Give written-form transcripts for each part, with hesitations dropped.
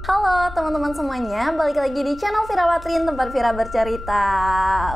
Halo teman-teman semuanya, balik lagi di channel Vira Watrin, tempat Vira bercerita.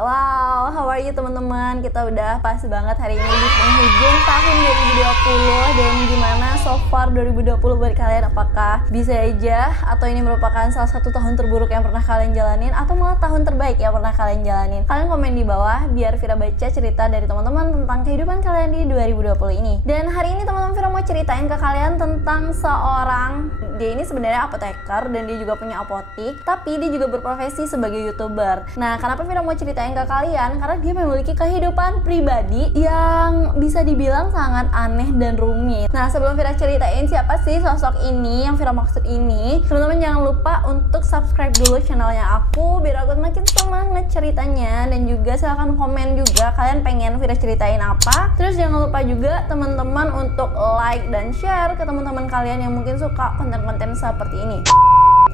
Wow, how are you teman-teman? Kita udah pas banget hari ini di penghujung tahun 2020. Dan gimana so far 2020 buat kalian? Apakah bisa aja atau ini merupakan salah satu tahun terburuk yang pernah kalian jalanin, atau malah tahun terbaik yang pernah kalian jalanin? Kalian komen di bawah biar Vira baca cerita dari teman-teman tentang kehidupan kalian di 2020 ini. Dan hari ini teman-teman Vira mau ceritain ke kalian tentang seorang, dia ini sebenarnya apoteker dan dia juga punya apotik, tapi dia juga berprofesi sebagai YouTuber. Nah, kenapa Vira mau ceritain ke kalian? Karena dia memiliki kehidupan pribadi yang bisa dibilang sangat aneh dan rumit. Nah, sebelum Vira ceritain siapa sih sosok ini yang Vira maksud ini, teman-teman jangan lupa untuk subscribe dulu channelnya aku biar aku makin semangat ceritanya. Dan juga silahkan komen juga kalian pengen Vira ceritain apa. Terus jangan lupa juga teman-teman untuk like dan share ke teman-teman kalian yang mungkin suka konten-konten seperti ini.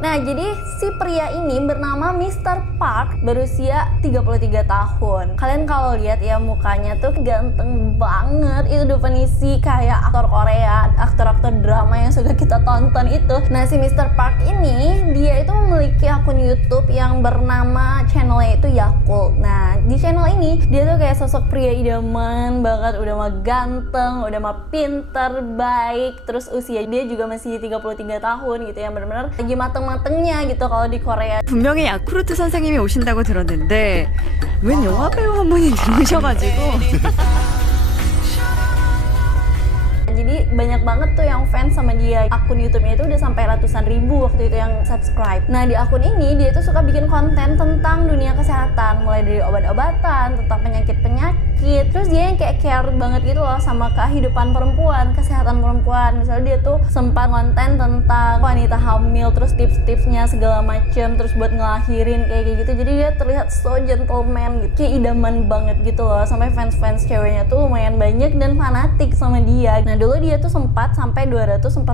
Nah, jadi si pria ini bernama Mr. Park, berusia 33 tahun. Kalian kalau lihat ya mukanya tuh ganteng banget. Itu definisi kayak aktor Korea, aktor-aktor drama yang suka kita tonton itu. Nah, si Mr. Park ini dia itu memiliki akun YouTube yang bernama channelnya itu Yakult. Nah, di channel ini dia tuh kayak sosok pria idaman banget, udah mah ganteng, udah mah pinter, baik. Terus usia dia juga masih 33 tahun gitu ya, bener-bener lagi matengnya gitu kalau di Korea. 분명히 야쿠르트 선생님이 오신다고 들었는데 웬 영화 배우 한 분이 들어오셔가지고 Jadi banyak banget tuh yang fans sama dia. Akun YouTube-nya itu udah sampai ratusan ribu waktu itu yang subscribe. Nah, di akun ini dia tuh suka bikin konten tentang dunia kesehatan, mulai dari obat-obatan, tentang penyakit-penyakit. Terus dia yang kayak care banget gitu loh sama kehidupan perempuan, kesehatan perempuan. Misalnya dia tuh sempat konten tentang wanita hamil, terus tips-tipsnya segala macem, terus buat ngelahirin kayak gitu. Jadi dia terlihat so gentleman gitu, kayak idaman banget gitu loh. Sampai fans-fans ceweknya tuh lumayan banyak dan fanatik sama dia. Nah, dulu dia tuh sempat sampai 240.000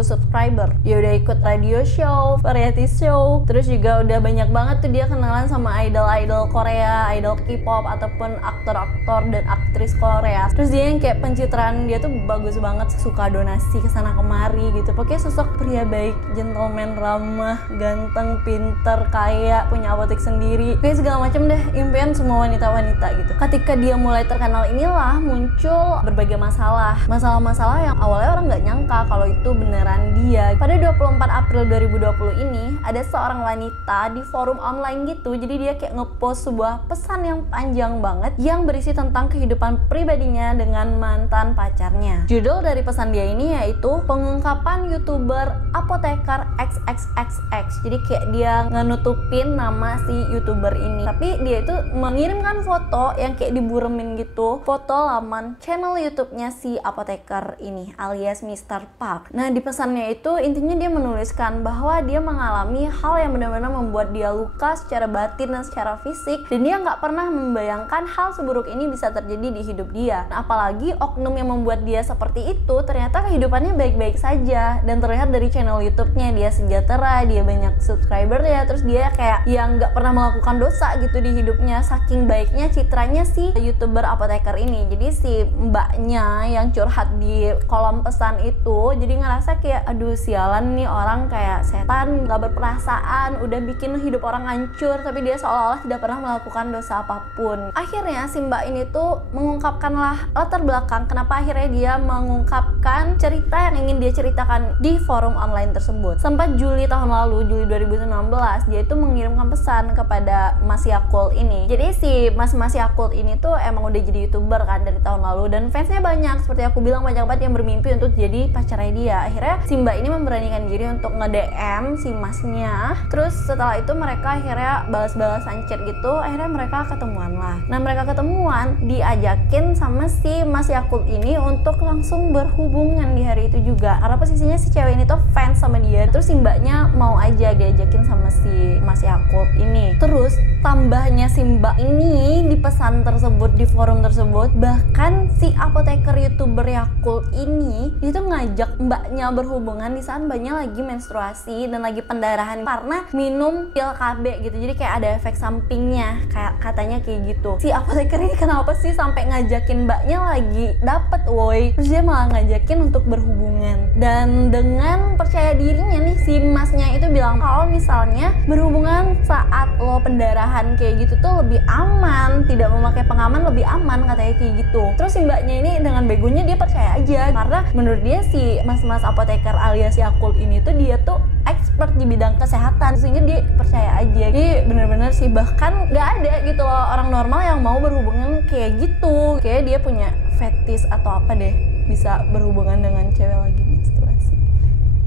subscriber. Dia udah ikut radio show, variety show, terus juga udah banyak banget tuh dia kenalan sama idol-idol Korea, idol K-pop ataupun aktor-aktor dan aktris Korea. Terus dia yang kayak pencitraan dia tuh bagus banget, suka donasi kesana kemari gitu. Pokoknya sosok pria baik, gentleman, ramah, ganteng, pinter, kaya, punya apotek sendiri. Kayak segala macam deh, impian semua wanita-wanita gitu. Ketika dia mulai terkenal inilah muncul berbagai masalah yang awalnya orang nggak nyangka kalau itu beneran dia. Pada 24 April 2020 ini ada seorang wanita di forum online gitu, jadi dia kayak ngepost sebuah pesan yang panjang banget yang berisi tentang kehidupan pribadinya dengan mantan pacarnya. Judul dari pesan dia ini yaitu pengungkapan YouTuber apoteker XXXX. Jadi kayak dia ngenutupin nama si YouTuber ini, tapi dia itu mengirimkan foto yang kayak diburemin gitu, foto laman channel YouTube-nya si apoteker ini alias Mr. Park. Nah, di pesannya itu intinya dia menuliskan bahwa dia mengalami hal yang benar-benar membuat dia luka secara batin dan secara fisik, dan dia nggak pernah membayangkan hal seburuk ini bisa terjadi di hidup dia. Nah, apalagi oknum yang membuat dia seperti itu ternyata kehidupannya baik-baik saja, dan terlihat dari channel YouTube-nya dia sejahtera, dia banyak subscriber ya, terus dia kayak yang nggak pernah melakukan dosa gitu di hidupnya, saking baiknya citranya si YouTuber apoteker ini. Jadi si mbaknya yang curhat di kolom pesan itu jadi ngerasa kayak aduh sialan nih, orang kayak setan, gak berperasaan, udah bikin hidup orang hancur, tapi dia seolah-olah tidak pernah melakukan dosa apapun. Akhirnya si mbak ini tuh mengungkapkanlah latar belakang kenapa akhirnya dia mengungkapkan cerita yang ingin dia ceritakan di forum online tersebut. Sempat Juli tahun lalu, Juli 2019, dia itu mengirimkan pesan kepada Mas Yakult ini. Jadi si Mas Yakult ini tuh emang udah jadi YouTuber kan dari tahun lalu, dan fansnya banyak, seperti aku bilang banyak banget yang bermimpi untuk jadi pacarnya dia. Akhirnya si mbak ini memberanikan diri untuk nge-DM si masnya. Terus setelah itu mereka akhirnya balas-balasan chat gitu. Akhirnya mereka ketemuan lah. Nah, mereka ketemuan diajakin sama si Mas Yakult ini untuk langsung berhubungan di hari itu juga, karena posisinya si cewek ini tuh fans sama dia. Terus si mbaknya mau aja diajakin sama si Mas Yakult ini. Terus tambahnya si mbak ini di pesan tersebut, di forum tersebut, bahkan dan si apoteker youtuber Yakult ini dia tuh ngajak mbaknya berhubungan di saat mbaknya lagi menstruasi dan lagi pendarahan karena minum pil KB gitu. Jadi kayak ada efek sampingnya, kayak katanya kayak gitu. Si apoteker ini kenapa sih sampai ngajakin mbaknya lagi dapet woi, terus dia malah ngajakin untuk berhubungan. Dan dengan percaya dirinya nih, si masnya itu bilang kalau misalnya berhubungan saat lo pendarahan kayak gitu tuh lebih aman, tidak memakai pengaman lebih aman, katanya kayak gitu. Terus si mbaknya ini dengan begonya dia percaya aja, karena menurut dia si mas-mas apoteker alias Yakult ini tuh dia tuh expert di bidang kesehatan, sehingga dia percaya aja. Jadi bener-bener sih, bahkan nggak ada gitu loh orang normal yang mau berhubungan kayak gitu. Kayak dia punya fetis atau apa deh, bisa berhubungan dengan cewek lagi menstruasi.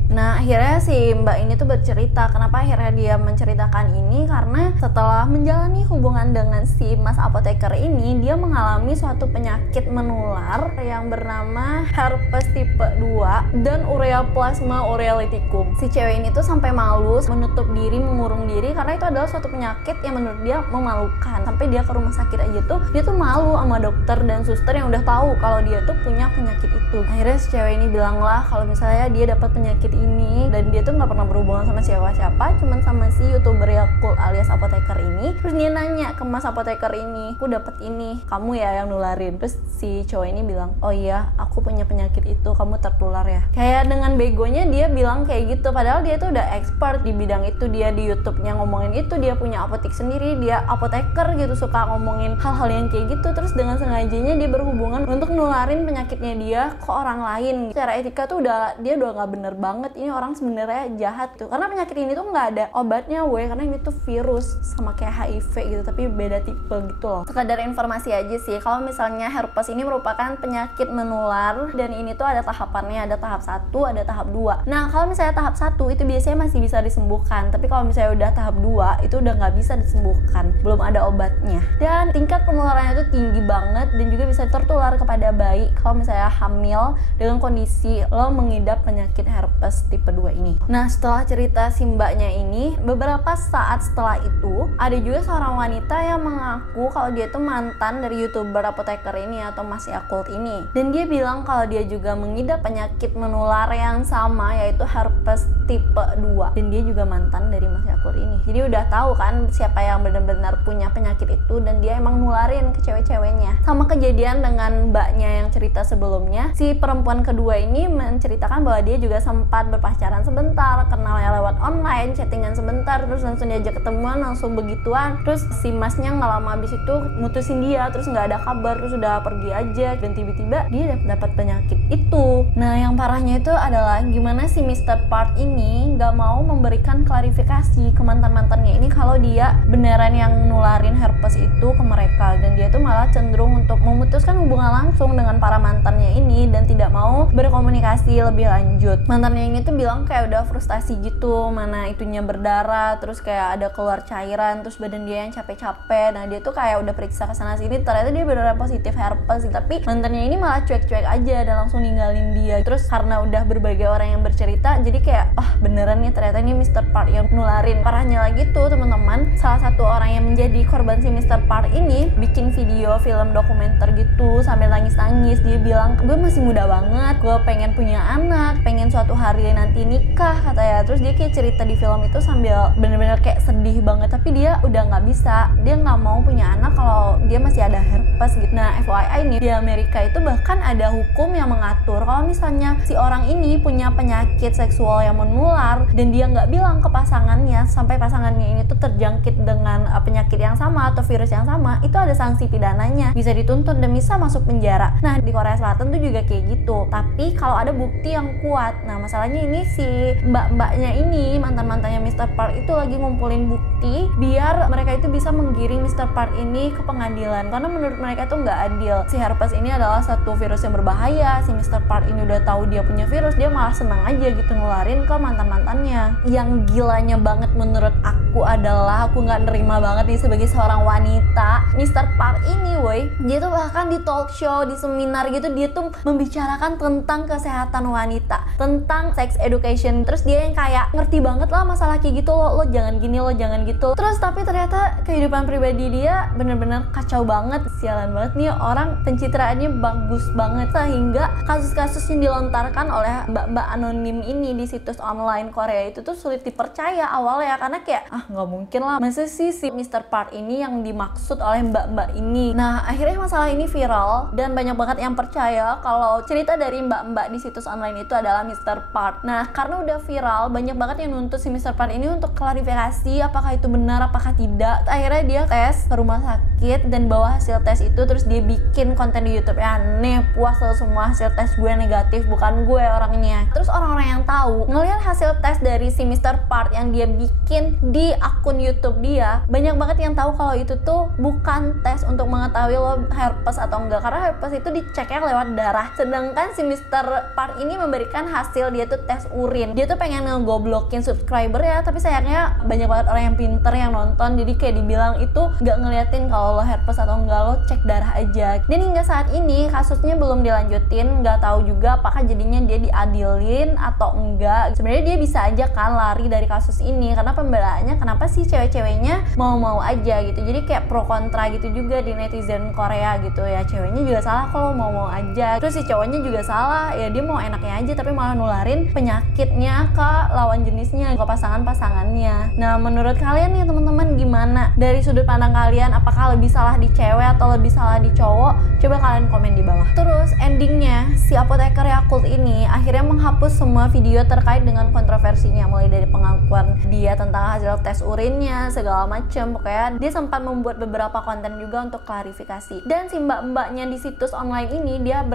Nah akhirnya si mbak ini tuh bercerita kenapa akhirnya dia menceritakan ini, karena setelah menjalani hubungan dengan si mas apoteker ini, dia mengalami suatu penyakit menular yang bernama herpes tipe 2 dan ureaplasma urealyticum. Si cewek ini tuh sampai malu, menutup diri, mengurung diri, karena itu adalah suatu penyakit yang menurut dia memalukan. Sampai dia ke rumah sakit aja tuh dia tuh malu sama dokter dan suster yang udah tahu kalau dia tuh punya penyakit itu. Akhirnya si cewek ini bilang lah kalau misalnya dia dapat penyakit ini dan dia tuh nggak pernah berhubungan sama siapa-siapa, cuman sama si youtuber Yakult alias apoteker ini. Terus dia nanya ke mas apoteker ini, aku dapet ini, kamu ya yang nularin? Terus si cowok ini bilang, oh iya aku punya penyakit itu, kamu tertular ya. Kayak dengan begonya dia bilang kayak gitu, padahal dia tuh udah expert di bidang itu. Dia di YouTube-nya ngomongin itu, dia punya apotek sendiri, dia apoteker gitu, suka ngomongin hal-hal yang kayak gitu. Terus dengan sengajanya dia berhubungan untuk nularin penyakitnya dia ke orang lain. Secara etika tuh dia udah nggak bener banget. Ini orang sebenarnya jahat tuh, karena penyakit ini tuh nggak ada obatnya weh, karena ini tuh virus sama kayak HIV gitu, tapi beda tipe gitu loh. Sekadar informasi aja sih, kalau misalnya herpes ini merupakan penyakit menular dan ini tuh ada tahapannya, ada tahap 1, ada tahap 2. Nah kalau misalnya tahap 1 itu biasanya masih bisa disembuhkan, tapi kalau misalnya udah tahap 2 itu udah nggak bisa disembuhkan, belum ada obatnya. Dan tingkat penularannya tuh tinggi banget dan juga bisa tertular kepada bayi kalau misalnya hamil dengan kondisi lo mengidap penyakit herpes tipe 2 ini. Nah setelah cerita si mbaknya ini, beberapa saat setelah itu ada juga seorang wanita yang mengaku kalau dia tuh mantan dari youtuber apoteker ini atau mas Yakult ini, dan dia bilang kalau dia juga mengidap penyakit menular yang sama, yaitu herpes tipe 2, dan dia juga mantan dari mas Yakult ini. Jadi udah tahu kan siapa yang benar-benar punya penyakit itu, dan dia emang nularin ke cewek-ceweknya. Sama kejadian dengan mbaknya yang cerita sebelumnya, si perempuan kedua ini menceritakan bahwa dia juga sempat berpacaran sebentar, kenalnya lewat online, chattingan sebentar, terus langsung diajak ketemuan, langsung begituan. Terus si masnya nggak lama habis itu mutusin dia, terus nggak ada kabar, terus udah pergi aja, dan tiba-tiba dia dapat penyakit itu. Nah yang parahnya itu adalah gimana si Mr. Part ini nggak mau memberikan klarifikasi ke mantan-mantannya ini kalau dia beneran yang nularin herpes itu ke mereka, dan dia tuh malah cenderung untuk memutuskan hubungan langsung dengan para mantannya ini dan tidak mau berkomunikasi lebih lanjut. Mantannya ini tuh bilang kayak udah frustasi gitu, mana itunya berdarah, terus kayak ada keluar cairan, terus badan dia yang capek-capek. Nah dia tuh kayak udah periksa kesana sini, ternyata dia beneran positif herpes, tapi mantannya ini malah cuek-cuek aja dan langsung ninggalin dia. Terus karena udah berbagai orang yang bercerita, jadi kayak beneran nih ternyata ini Mr. Part yang nularin. Parahnya lagi tuh teman-teman, salah satu orang yang menjadi korban si Mr. Part ini bikin video film dokumenter gitu sambil nangis-nangis. Dia bilang, gue masih muda banget, gue pengen punya anak, pengen suatu hari nanti nikah katanya. Terus dia kayak cerita di film itu sambil bener-bener kayak sedih banget, tapi dia udah nggak bisa, dia nggak mau punya anak kalau dia masih ada herpes gitu. Nah FYI nih, di Amerika itu bahkan ada hukum yang mengatur kalau misalnya si orang ini punya penyakit seksual yang menular dan dia nggak bilang ke pasangannya sampai pasangannya ini tuh terjangkit dengan penyakit yang sama atau virus yang sama, itu ada sanksi pidananya, bisa dituntut dan bisa masuk penjara. Nah di Korea Selatan tuh juga kayak gitu, tapi kalau ada bukti yang kuat. Nah masalahnya ini si mbak-mbaknya ini, mantan-mantannya Mr. Park itu lagi ngumpulin bukti biar mereka itu bisa menggiring Mr. Park ini ke pengadilan, karena menurut mereka tuh nggak adil. Si herpes ini adalah satu virus yang berbahaya. Si Mr. Park ini udah tahu dia punya virus, dia malah senang aja gitu nularin ke mantan-mantannya. Yang gilanya banget menurut aku adalah, aku nggak nerima banget nih sebagai seorang wanita, Mr. Park ini woi, dia tuh bahkan di talk show, di seminar gitu, dia tuh membicarakan tentang kesehatan wanita, tentang sex education, terus dia yang kayak ngerti banget lah masalah kayak gitu, lo jangan gini, lo jangan gitu. Terus tapi ternyata kehidupan pribadi dia bener-bener kacau banget. Sialan banget nih orang, pencitraannya bagus banget, sehingga kasus-kasus yang dilontarkan oleh mbak-mbak anonim ini di situs online Korea itu tuh sulit dipercaya awalnya, karena kayak nggak mungkin lah, masa sih si Mr. Park ini yang dimaksud oleh mbak-mbak ini. Nah akhirnya masalah ini viral dan banyak banget yang percaya kalau cerita dari mbak-mbak di situs online itu adalah Mr. Park. Nah karena udah viral, banyak banget yang nuntut si Mr. Park ini untuk klarifikasi apakah itu benar apakah tidak. Akhirnya dia tes ke rumah sakit dan bawa hasil tes itu, terus dia bikin konten di YouTube ya, nih puas lo semua, hasil tes gue negatif, bukan gue orangnya. Terus orang-orang yang tahu ngelihat hasil tes dari si Mr. Park yang dia bikin di akun YouTube dia, banyak banget yang tahu kalau itu tuh bukan tes untuk mengetahui lo herpes atau enggak, karena herpes itu diceknya lewat darah. Sedangkan si Mr. Park ini memberikan hasil dia tuh tes urin. Dia tuh pengen ngegoblokin subscriber ya, tapi sayangnya banyak banget orang yang pinter yang nonton, jadi kayak dibilang itu nggak ngeliatin kalau lo herpes atau enggak, lo cek darah aja. Dan hingga saat ini kasusnya belum dilanjutin, nggak tahu juga apakah jadinya dia diadilin atau enggak. Sebenarnya dia bisa aja kan lari dari kasus ini, karena pembelaannya kenapa sih cewek-ceweknya mau-mau aja gitu. Jadi kayak pro kontra gitu juga di netizen Korea gitu ya, ceweknya juga salah kalau mau-mau aja, terus si cowoknya juga salah ya, dia mau enaknya aja tapi malah nularin penyakitnya ke lawan jenisnya, ke pasangan-pasangannya. Nah menurut kalian nih teman-teman gimana? Dari sudut pandang kalian, apakah lebih salah di cewek atau lebih salah di cowok? Coba kalian komen di bawah. Terus endingnya si apoteker Yakult ini akhirnya menghapus semua video terkait dengan kontroversinya, mulai dari pengakuan dia tentang hasil tes urinnya segala macem. Pokoknya dia sempat membuat beberapa konten juga untuk klarifikasi. Dan si mbak-mbaknya di situs online ini dia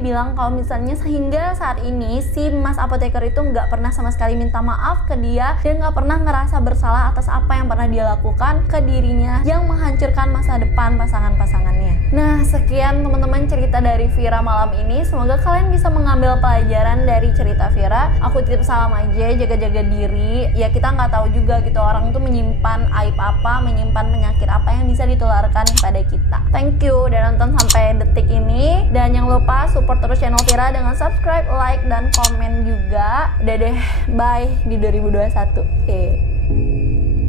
bilang kalau misalnya sehingga saat ini si Mas Apoteker itu nggak pernah sama sekali minta maaf ke dia dan nggak pernah ngerasa bersalah atas apa yang pernah dia lakukan ke dirinya yang menghancurkan masa depan pasangan-pasangannya. Nah sekian teman-teman cerita dari Vira malam ini, semoga kalian bisa mengambil pelajaran dari cerita Vira. Aku titip salam aja, jaga-jaga diri ya, kita nggak tahu juga gitu orang tuh menyimpan aib apa, menyimpan penyakit apa yang bisa ditularkan kepada kita. Thank you udah nonton sampai detik ini, dan jangan lupa support terus channel Vira dengan subscribe, like, dan komen juga. Udah deh, bye di 2021.